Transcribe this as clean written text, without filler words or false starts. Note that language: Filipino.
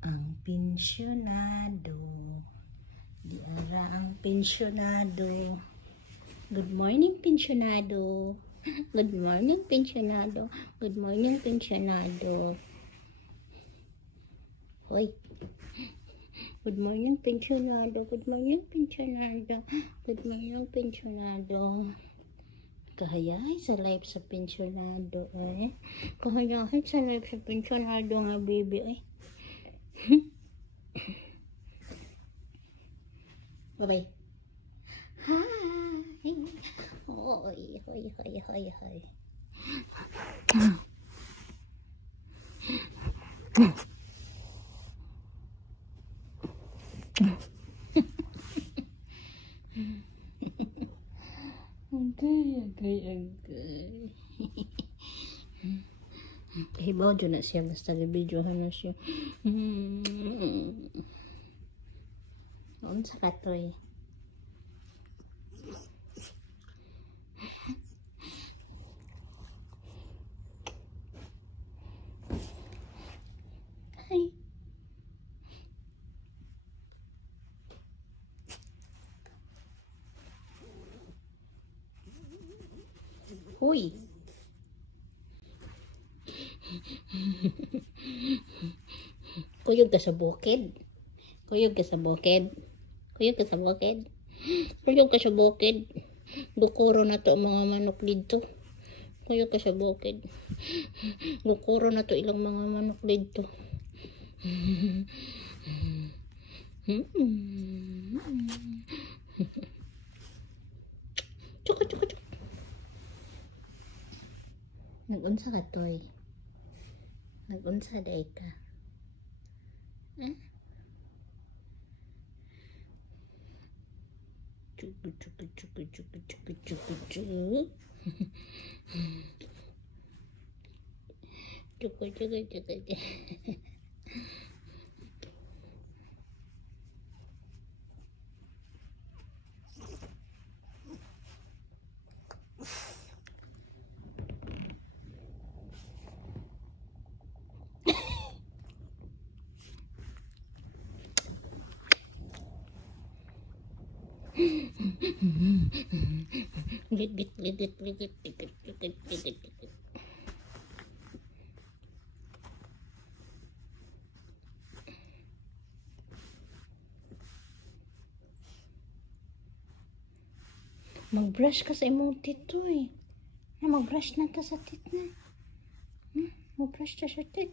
Ang pensyonado. Di ara ang pensyonado. Good morning, pensyonado. Good morning, pensyonado. Good morning, pensyonado. Hoy. Good morning, pensyonado. Good morning, pensyonado. Good morning, pensyonado. Kahayahay sa life sa pensyonado, eh. Kahayahay sa life sa pensyonado nga, baby, eh. Bye-bye. Hi. Hoy, hoy, hoy, hoy, hoy. Agay. Kahibaw dyan na siya, basta libidyohan na siya. Noon sa katoy. Hi. Huy. Kuyog ka sa bukid. Kuyog ka sa bukid. Kuyog ka sa bukid. Kuyog ka sa bukid. Gukuro na to mga manok dito. Kuyog ka sa bukid. Gukuro na to ilang mga manok dito. Chuka, chuka, chuka. Nag-unsa ka, Toy? Nag-unsa day ka? Eh? Chuka, chuka, chuka, chuka, chuka, chuka, chuka. Chuka, chuka, chuka, chuka. Ligit, ligit, ligit, ligit, ligit, ligit, ligit. Mag-brush ka sa imong teeth, eh. Mag-brush na ta sa teeth na. Mag-brush ta sa teeth.